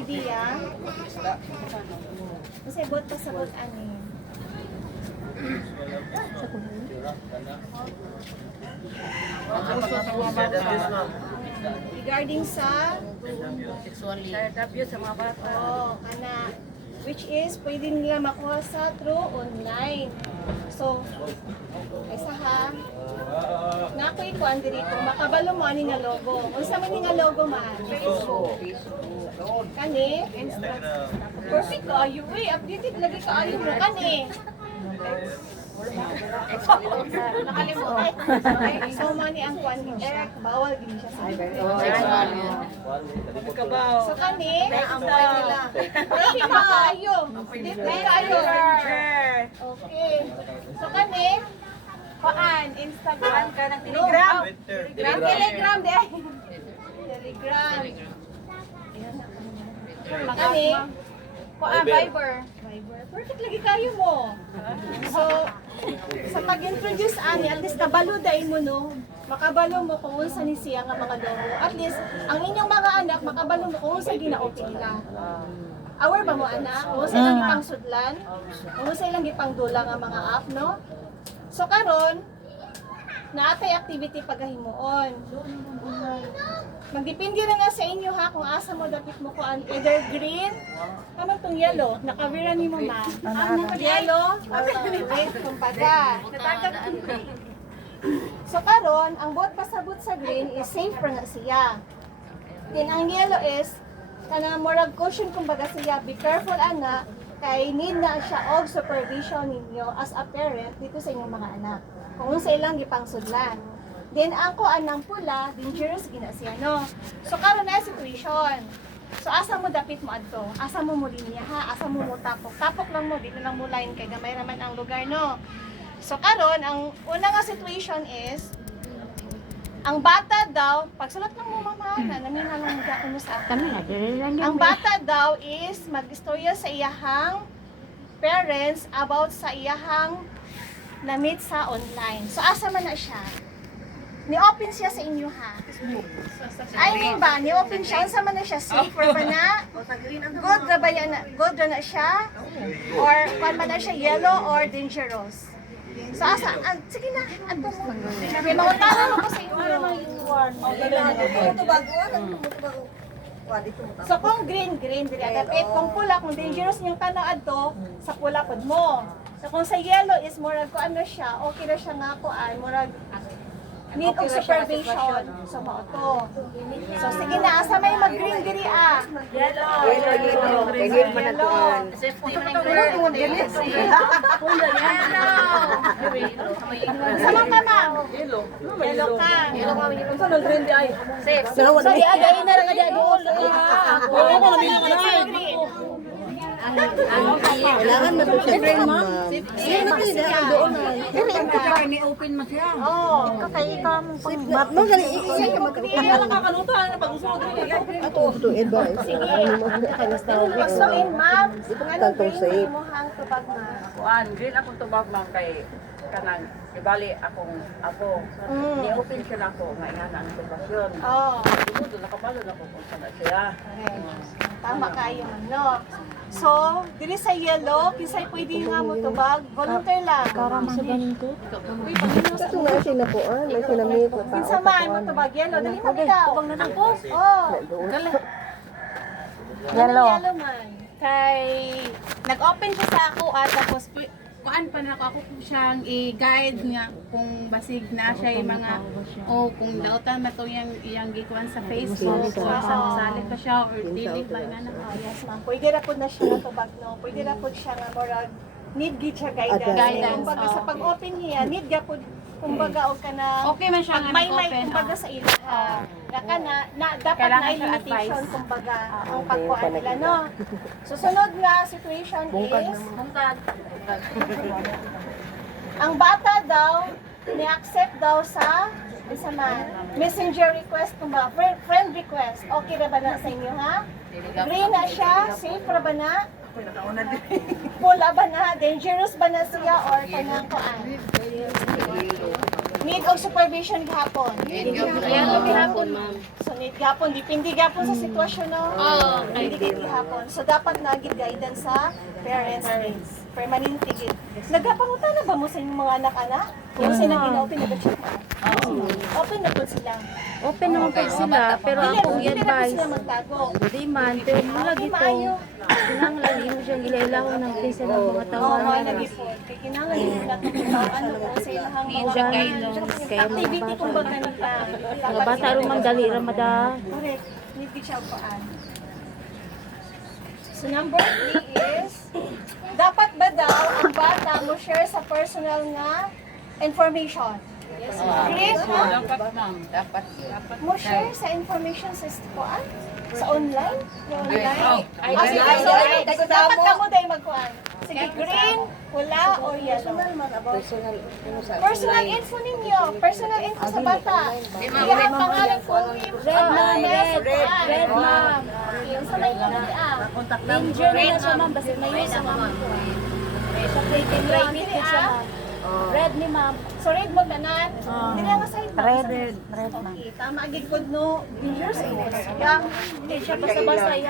idea? Kasi bot pa sa bot ani. Regarding sa Abuse sa mga bata. kana which is pwede nila makuha sa through online. So, isa ha, nga ko ikuan dito, makabalo mo ani nga logo. Unsa man ni nga logo man? Facebook. Kani, perfect kayo eh, updated lagi kaayo mo kani. Nakalimutan. So, money ang kuan din siya. Bawal din siya sa So, kani, perfect kaayo. Perfect kaayo. Okay. So, kani, kuan, Instagram ka ng Telegram. Telegram din. Telegram. Kani, kuan, Viber. Perfect lagi kayo mo. So, sa pag-introduce ani, at least kabalo dahil mo no, makabalo mo kung unsa ni siya nga mga logo. At least, ang inyong mga anak, makabalo mo kung unsa gina-open nila. Aware ba mo anak? Kung unsa ilang gipang sudlan? Kung unsa ilang gipang dula nga mga app, no? So, karon naatay activity pagahimuon. Magdepende rin nga sa inyo ha kung asa mo dapat mo kuan either green kamang tong yellow nakawira ni mo ma yellow red kumbaga so karon ang bot pasabot sa green is safe ra nga siya then ang yellow is kana murag caution kumbaga siya be careful ana kay need na siya og supervision ninyo as a parent dito sa inyong mga anak kung sa ilang gipangsudlan. Then ako anang pula, dangerous gina siya no. So karon na situation. So asa mo dapit mo adto? Asa mo linya ha? Asa mo tapok? Tapok lang mo, dito lang mo line kay gamay raman ang lugar no. So karon ang una nga situation is ang bata daw, pagsulat lang mo mama na namin lang mo sa akin. Ang bata daw is magistorya sa iyahang parents about sa iyahang na-meet sa online. So asa man na siya? Ni-open siya sa inyo ha? I mean ba, ni-open siya, unsa man na siya, safer ba na? Good ra ba yan, good ra na siya? Or kung man na siya, yellow or dangerous? So asa, sige na, adto mo. May mga tanong ako sa inyo. So kung green, dili adapit. Kung pula, kung dangerous niyang tanaw adto, sa pula pod mo. So kung sa yellow is murag ko ano siya, okay na siya nga ko ay murag need og supervision. So mao to. So sige na, asa may mag-green diri ah. Yellow. Safety man ang green. Sama ka ma'am. Yellow ka. Unsa nang green di ay? Safe. So di agay na ra kadi doon. Oo, ko namin na. Kailangan mo siya friend mo. Siya na kayo doon na. Kaya ni-open mo siya. Oo. Mo gali siya ka Kaya lang kakaluto na pag-usod rin. Ato to advice. Ano mo ka na sa So in ma'am, anong green safe. mo hang tubag ma? Kuan, green akong tubag man kay kanang ibali akong apo. Ni-open siya na ako nga ingana ang sitwasyon. Oo. Siguro nakabalo na ko kung saan na siya. Tama kayo man, no? So, dili sa yellow, kisay pwede nga mo tubag, volunteer lang. Ito nga siya na po may sinamit na Kinsa man mo tubag yellow, dali mo bitaw. Tubag na nang post. Oh. Yellow man. Kay nag-open siya sa ako at tapos kuan pa na ako siyang i-guide nga kung basig na siya yung mga kung dautan ba to iyang gikuan sa Facebook salit pa siya or dili ba nga na yes ma'am pwede ra pud na siya tubag no pwede ra pud siya nga murag need gid siya guidance kumbaga sa pag-open niya need ga pud kumbaga og kana Okay man siya nga may nag-open. kumbaga sa ila na dapat na limitation kumbaga ang pagkuan nila no susunod nga situation is ang bata daw ni-accept daw sa isa man messenger request kumbaga friend request okay ra ba na sa inyo ha green na siya safe ra ba na pula ba na dangerous ba na siya or kanang kuan Need og supervision gihapon. Gihapon, ma'am. So need gihapon, dipindi gihapon sa sitwasyon no. Hindi gid gihapon. So dapat na gid guidance sa parents. Permanente gid. Nagapangutan na ba mo sa inyong mga anak-anak? Kung sila gina-open na ba siya? Open na po sila. Open naman po sila, pero Dili akong dili na po i-advise, sila magtago. di man, pero mula Okay, gito, maayo. kinanglan mo siyang ilailaw ng kaysa ng mga Oo, tawanan. mga nag-ipon. Kaya kinangan nila natin kung ano po sa ilang mga Kaya mga activity kung baga nila. Mga bata rin magdali ramada. Correct. Need ko siya upuan. So number 3 is, dapat ba daw ang bata mo share sa personal nga information? Yes, Chris, ha? Dapat ma'am. Dapat. Mo share sa information sa istuan? Sa online? Yung online? Ay, sige, online. sorry. Ay, So, dapat ka mo dahil magkuhan. Sige, green, pula, or yellow. Personal info ninyo. Personal info sa bata. Iya ang pangalan ko. Red, ma'am, red, ma'am. Yung sa may Danger na siya, ma'am, basta may sa ma'am. Sa private ko siya, ma'am. Red ni ma'am. So, red mo tanan. Hindi lang sa ito. Red, ma'am. Okay, tama gid pod no. Dangerous. Yeah. Hindi siya basta-basta yan.